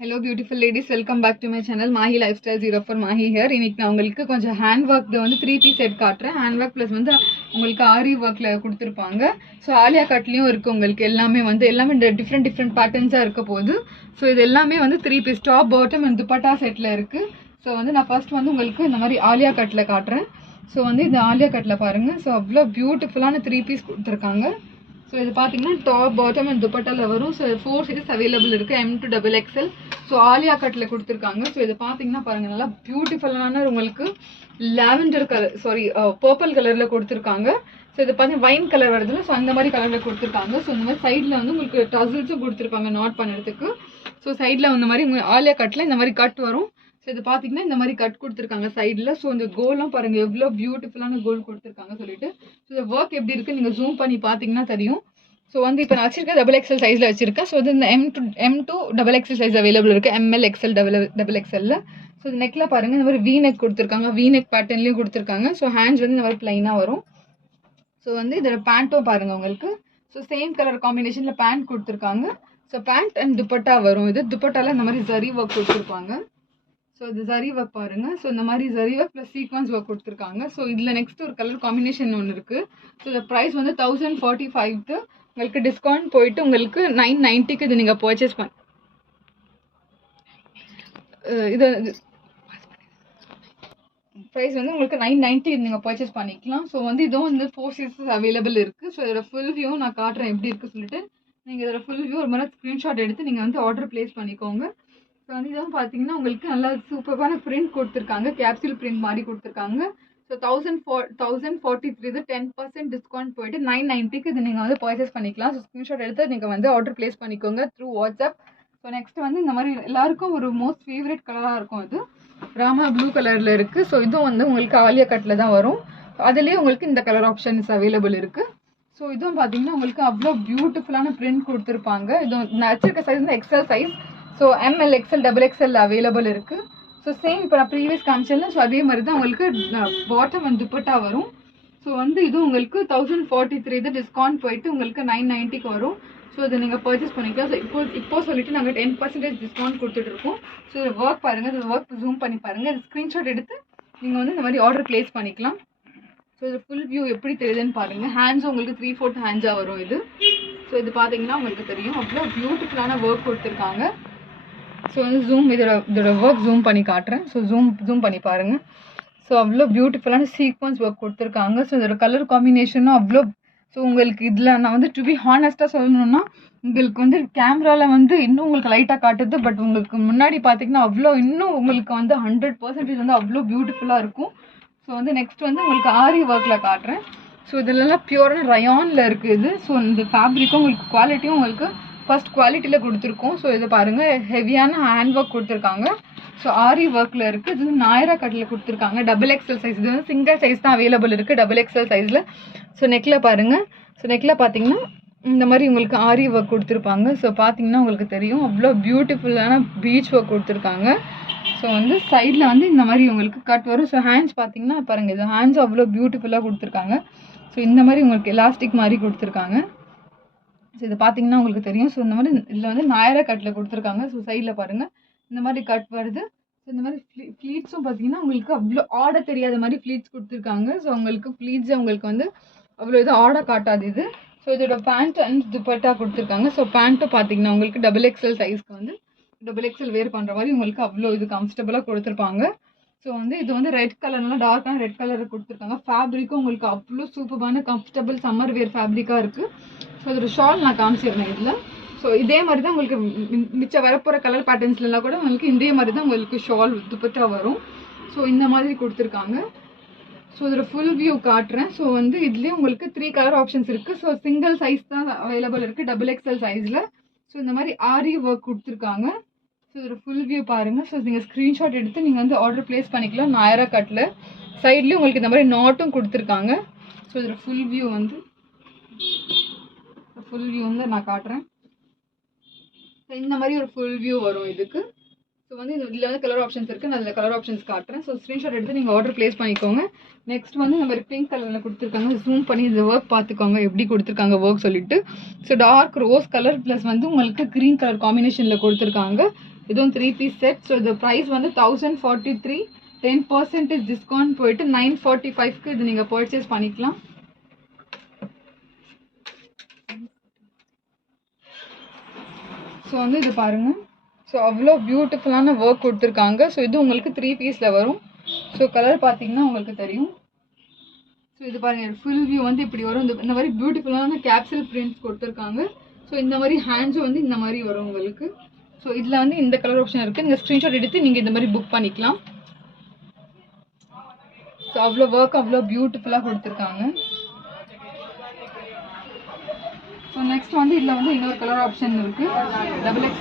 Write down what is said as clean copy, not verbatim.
Hello beautiful ladies, welcome back to my channel Mahi Lifestyle 04 Mahi here. இன்னைக்கு நான் உங்களுக்கு கொஞ்சம் ஹேண்ட் ஒர்க் வந்து 3 பீஸ் செட் காட்டுறேன். ஹேண்ட் ஒர்க் ப்ளஸ் வந்து உங்களுக்கு ஆரி ஒர்க்ல கொடுத்துருப்பாங்க. ஸோ ஆலியா கட்லேயும் இருக்குது உங்களுக்கு எல்லாமே டிஃப்ரெண்ட் பேட்டர்ன்ஸாக இருக்க போகுது. ஸோ இது எல்லாமே வந்து 3 piece top bottom and dupatta செட்டில் இருக்குது. ஸோ வந்து நான் ஃபர்ஸ்ட் வந்து உங்களுக்கு இந்த மாதிரி ஆலியா கட்டில் காட்டுறேன். ஸோ வந்து இந்த ஆலியா கட்டில் பாருங்கள். ஸோ அவ்வளோ பியூட்டிஃபுல்லான 3 பீஸ் கொடுத்துருக்காங்க. ஸோ இது பார்த்தீங்கன்னா டாப் பாட்டம் அண்ட் துப்பட்டாவில் வரும். ஸோ 4 சைஸ் அவைலபிள் இருக்குது, M2XXL. ஸோ ஆலியா கட்டில் கொடுத்துருக்காங்க. ஸோ இது பார்த்தீங்கன்னா பாருங்கள், நல்லா பியூட்டிஃபுல்லான உங்களுக்கு லாவெண்டர் கலர் பர்பிள் கலரில் கொடுத்துருக்காங்க. ஸோ இது பார்த்தீங்கன்னா வைன் கலர் வருதுல, ஸோ அந்த மாதிரி கலரில் கொடுத்துருக்காங்க. ஸோ இந்த மாதிரி சைடில் வந்து உங்களுக்கு டசல்ஸும் கொடுத்துருப்பாங்க நாட் பண்ணுறதுக்கு. ஸோ சைடில் இந்த மாதிரி ஆலியா கட்டில் இந்த மாதிரி கட் வரும். ஸோ இது பார்த்தீங்கன்னா இந்த மாதிரி கட் கொடுத்துருக்காங்க சைடில். ஸோ இந்த கோல்லாம் பாருங்கள் எவ்வளோ பியூட்டிஃபுல்லான கோல் கொடுத்துருக்காங்க சொல்லிட்டு. ஸோ இந்த ஒர்க் எப்படி இருக்குது நீங்கள் ஜூம் பண்ணி பார்த்தீங்கன்னா தெரியும். ஸோ வந்து இப்போ நான் வச்சிருக்கேன் XXL சைஸில் வச்சிருக்கேன். ஸோ வந்து இந்த M2XXL சைஸ் அவைலபிள் இருக்குது, ML XL XXL. ஸோ இந்த நெக்கில் பாருங்கள் இந்த மாதிரி V நெக் கொடுத்துருக்காங்க, V நெக் பேட்டர்ன்லேயும் கொடுத்துருக்காங்க. ஸோ ஹேண்ட்ஸ் வந்து இந்த மாதிரி ப்ளைனாக வரும். ஸோ வந்து இதில் பேண்ட்டும் பாருங்கள் உங்களுக்கு. ஸோ சேம் கலர் காம்பினேஷனில் பேண்ட் கொடுத்துருக்காங்க. ஸோ பேண்ட் அண்ட் துப்பட்டா வரும். இது துப்பட்டாவில் இந்த மாதிரி ஜரி ஒர்க் கொடுத்துருப்பாங்க. ஸோ இது ஜரி ஒர்க் பாருங்கள். ஸோ இந்த மாதிரி zari work plus sequence work கொடுத்துருக்காங்க. ஸோ இதில் நெக்ஸ்ட் ஒரு கலர் காம்பினேஷன் ஒன்று இருக்குது. ஸோ இந்த ப்ரைஸ் வந்து 1045க்கு உங்களுக்கு டிஸ்கவுண்ட் போயிட்டு உங்களுக்கு 990க்கு இது நீங்கள் பர்ச்சேஸ் இது ப்ரைஸ் வந்து உங்களுக்கு 990 இது நீங்கள் பர்ச்சேஸ் பண்ணிக்கலாம். ஸோ வந்து இதுவும் வந்து 4 சைஸஸ் அவைலபிள் இருக்குது. ஸோ இதோட ஃபுல் வியூ நான் காட்டுறேன் எப்படி இருக்குது சொல்லிட்டு. நீங்கள் இதோட ஃபுல் வியூ ஒரு மாதிரி ஸ்க்ரீன்ஷாட் எடுத்து நீங்கள் வந்து ஆர்டர் ப்ளேஸ் பண்ணிக்கோங்க. ஸோ வந்து இதுவும் பார்த்தீங்கன்னா உங்களுக்கு நல்லா சூப்பரான பிரிண்ட் கொடுத்துருக்காங்க, கேப்சூல் பிரிண்ட் மாதிரி கொடுத்துருக்காங்க. ஸோ 1043 இது 10% டிஸ்கவுண்ட் போயிட்டு 990க்கு இது நீங்கள் வந்து பர்ச்சேஸ் பண்ணிக்கலாம். ஸோ ஸ்க்ரீன்ஷாட் எடுத்து நீங்கள் வந்து ஆர்டர் ப்ளேஸ் பண்ணிக்கோங்க த்ரூ வாட்ஸ்அப். ஸோ நெக்ஸ்ட் வந்து இந்த மாதிரி எல்லாருக்கும் ஒரு மோஸ்ட் ஃபேவரட் கலராக இருக்கும், இது ராமா ப்ளூ கலரில் இருக்குது. ஸோ இதுவும் வந்து உங்களுக்கு ஆலியா கட்டில் தான் வரும். அதுலேயே உங்களுக்கு இந்த கலர் ஆப்ஷன்ஸ் அவைலபிள் இருக்குது. ஸோ இதுவும் பார்த்தீங்கன்னா உங்களுக்கு அவ்வளோ பியூட்டிஃபுல்லான பிரிண்ட் கொடுத்துருப்பாங்க. இதுவும் நான் வச்சிருக்க சைஸ் வந்து XL size. So ML XL XXL available இருக்குது. ஸோ சேம் இப்போ நான் ப்ரீவியஸ் காமிச்சல, ஸோ அதே மாதிரி தான் உங்களுக்கு பாட்டம் அண்ட் துப்பட்டா வரும். ஸோ வந்து இது உங்களுக்கு 1043 இது டிஸ்கவுண்ட் போயிட்டு உங்களுக்கு 990க்கு வரும். ஸோ இதை நீங்கள் பர்ச்சேஸ் பண்ணிக்கலாம். ஸோ இப்போ சொல்லிட்டு நாங்கள் 10% டிஸ்கவுண்ட் கொடுத்துட்ருக்கோம். ஸோ இது ஒர்க் பாருங்கள், இது ஒர்க் ஜூம் பண்ணி பாருங்கள், இது ஸ்க்ரீன்ஷாட் எடுத்து நீங்கள் வந்து இந்த மாதிரி ஆர்டர் ப்ளேஸ் பண்ணிக்கலாம். ஸோ இது ஃபுல் வியூ எப்படி தெரியுதுன்னு பாருங்கள். ஹேண்ட்ஸும் உங்களுக்கு 3/4 ஹேண்ட்ஸாக வரும் இது. ஸோ இது பார்த்தீங்கன்னா உங்களுக்கு தெரியும் அவ்வளோ பியூட்டிஃபுல்லான ஒர்க் கொடுத்துருக்காங்க. ஸோ வந்து இதோட ஒர்க் ஜூம் பண்ணி காட்டுறேன். ஸோ ஜூம் பண்ணி பாருங்கள். ஸோ அவ்வளோ பியூட்டிஃபுல்லான சீக்வன்ஸ் ஒர்க் கொடுத்துருக்காங்க. ஸோ இதோட கலர் காம்பினேஷனும் அவ்வளோ. ஸோ உங்களுக்கு இதில் நான் வந்து டு பி ஹானஸ்ட்டாக சொல்லணும்னா உங்களுக்கு வந்து கேமராவில் வந்து இன்னும் உங்களுக்கு லைட்டாக காட்டுது, பட் உங்களுக்கு முன்னாடி பார்த்தீங்கன்னா அவ்வளோ இன்னும் உங்களுக்கு வந்து 100% வந்து அவ்வளோ பியூட்டிஃபுல்லாக இருக்கும். ஸோ வந்து நெக்ஸ்ட் வந்து உங்களுக்கு ஆரி ஒர்க்கில் காட்டுறேன். ஸோ இதெல்லாம் பியூரான ரயானில் இருக்குது இது. ஸோ இந்த ஃபேப்ரிக்கும் உங்களுக்கு குவாலிட்டியும் உங்களுக்கு ஃபர்ஸ்ட் குவாலிட்டியில் கொடுத்துருக்கோம். ஸோ இதை பாருங்கள், ஹெவியான ஹேண்ட் ஒர்க் கொடுத்துருக்காங்க. ஸோ ஆரி ஒர்க்கில் இருக்குது. இது வந்து நாயரா கட்டில் கொடுத்துருக்காங்க, XXL சைஸ். இது வந்து சிங்கிள் சைஸ் தான் அவைலபிள் இருக்குது, XXL சைஸில். ஸோ நெக்கில் பாருங்கள். ஸோ நெக்கில் பார்த்தீங்கன்னா இந்த மாதிரி உங்களுக்கு ஆரி ஒர்க் கொடுத்துருப்பாங்க. ஸோ பார்த்தீங்கன்னா உங்களுக்கு தெரியும் அவ்வளோ பியூட்டிஃபுல்லான பீச் ஒர்க் கொடுத்துருக்காங்க. ஸோ வந்து சைடில் வந்து இந்த மாதிரி உங்களுக்கு கட் வரும். ஸோ ஹேண்ட்ஸ் பார்த்தீங்கன்னா பாருங்கள், இது ஹேண்ட்ஸ் அவ்வளோ பியூட்டிஃபுல்லாக கொடுத்துருக்காங்க. ஸோ இந்த மாதிரி உங்களுக்கு எலாஸ்டிக் மாதிரி கொடுத்துருக்காங்க. ஸோ இது பார்த்தீங்கன்னா உங்களுக்கு தெரியும். ஸோ இந்த மாதிரி இதில் வந்து நாயரா கட்டில் கொடுத்துருக்காங்க. ஸோ சைடில் பாருங்கள் இந்த மாதிரி கட் வருது. ஸோ இந்த மாதிரி ஃப்ளீட்ஸும் பார்த்தீங்கன்னா உங்களுக்கு அவ்வளோ ஆட தெரியாத மாதிரி ஃப்ளீட்ஸ் கொடுத்துருக்காங்க. ஸோ உங்களுக்கு ஃப்ளீட்ஸை உங்களுக்கு வந்து அவ்வளோ இது ஆட காட்டாது இது. ஸோ இதோட பேண்ட் அண்ட் துப்பட்டா கொடுத்துருக்காங்க. ஸோ பேண்ட்டும் பார்த்தீங்கன்னா உங்களுக்கு XXL சைஸ்க்கு வந்து XXL வேர் பண்ணுற மாதிரி உங்களுக்கு அவ்வளோ இது கம்ஃபர்டபுளாக கொடுத்துருப்பாங்க. ஸோ வந்து இது வந்து ரெட் கலர்னால டார்க்கான ரெட் கலர் கொடுத்துருக்காங்க. ஃபேப்ரிக்கும் உங்களுக்கு அவ்வளோ சூப்பரான கம்ஃபர்டபுள் சம்மர் வேர் ஃபேப்ரிக்காக இருக்குது. ஸோ அதோட ஷால் நான் காமிச்சிருந்தேன் இதில். ஸோ இதே மாதிரி தான் உங்களுக்கு மிச்சம் வரப்போகிற கலர் பேட்டர்ன்ஸ்லாம் கூட உங்களுக்கு இதே மாதிரி தான் உங்களுக்கு ஷால் துப்பட்டா வரும். ஸோ இந்த மாதிரி கொடுத்துருக்காங்க. ஸோ இதோட ஃபுல் வியூ காட்டுறேன். ஸோ வந்து இதுலேயே உங்களுக்கு 3 கலர் ஆப்ஷன்ஸ் இருக்குது. ஸோ சிங்கிள் சைஸ் தான் அவைலபிள் இருக்குது, XXL சைஸில். ஸோ இந்த மாதிரி ஆரி ஒர்க் கொடுத்துருக்காங்க. ஸோ இதோட ஃபுல் வியூ பாருங்கள். ஸோ நீங்கள் ஸ்க்ரீன்ஷாட் எடுத்து நீங்கள் வந்து ஆர்டர் ப்ளேஸ் பண்ணிக்கலாம். நாயரா கட்டில் சைட்லேயும் உங்களுக்கு இந்த மாதிரி நாட்டும் கொடுத்துருக்காங்க. ஸோ இதோட ஃபுல் வியூ வந்து நான் காட்டுறேன். ஸோ இந்த மாதிரி ஒரு ஃபுல் வியூ வரும் இதுக்கு. ஸோ வந்து இதில் வந்து கலர் ஆப்ஷன்ஸ் இருக்குது. நான் அதில் கலர் ஆப்ஷன்ஸ் காட்டுறேன். ஸோ ஸ்க்ரீன்ஷாட் எடுத்து நீங்கள் ஆர்டர் ப்ளேஸ் பண்ணிக்கோங்க. நெக்ஸ்ட் வந்து இந்த மாதிரி பிங்க் கலரில் கொடுத்துருக்காங்க. ஜூம் பண்ணி இந்த ஒர்க் பார்த்துக்கோங்க எப்படி கொடுத்துருக்காங்க ஒர்க் சொல்லிட்டு. So dark rose colour plus வந்து உங்களுக்கு க்ரீன் கலர் காம்பினேஷனில் கொடுத்துருக்காங்க. இதுவும் 3 பீஸ் செட். ஸோ இது ப்ரைஸ் வந்து 1043. 10% டிஸ்கவுண்ட் போயிட்டு 945க்கு இது நீங்கள் பர்ச்சேஸ் பண்ணிக்கலாம். ஸோ வந்து இது பாருங்கள். ஸோ அவ்வளோ பியூட்டிஃபுல்லான ஒர்க் கொடுத்துருக்காங்க. ஸோ இது உங்களுக்கு 3 பீஸில் வரும். ஸோ கலர் பார்த்தீங்கன்னா உங்களுக்கு தெரியும். ஸோ இது பாருங்கள், ஃபுல் வியூ வந்து இப்படி வரும். இந்த மாதிரி பியூட்டிஃபுல்லான கேப்சூல் பிரிண்ட்ஸ் கொடுத்துருக்காங்க. ஸோ இந்த மாதிரி ஹேண்ட்ஸும் வந்து இந்த மாதிரி வரும் உங்களுக்கு. ஸோ இதில் வந்து இந்த கலர் ஆப்ஷன் இருக்குது. நீங்கள் ஸ்க்ரீன்ஷாட் எடுத்து நீங்கள் இந்த மாதிரி புக் பண்ணிக்கலாம். ஸோ அவ்வளோ ஒர்க் அவ்வளோ பியூட்டிஃபுல்லாக கொடுத்துருக்காங்க. ஸோ நெக்ஸ்ட் வந்து இதில் வந்து இன்னொரு கலர் ஆப்ஷன் இருக்குது. XXL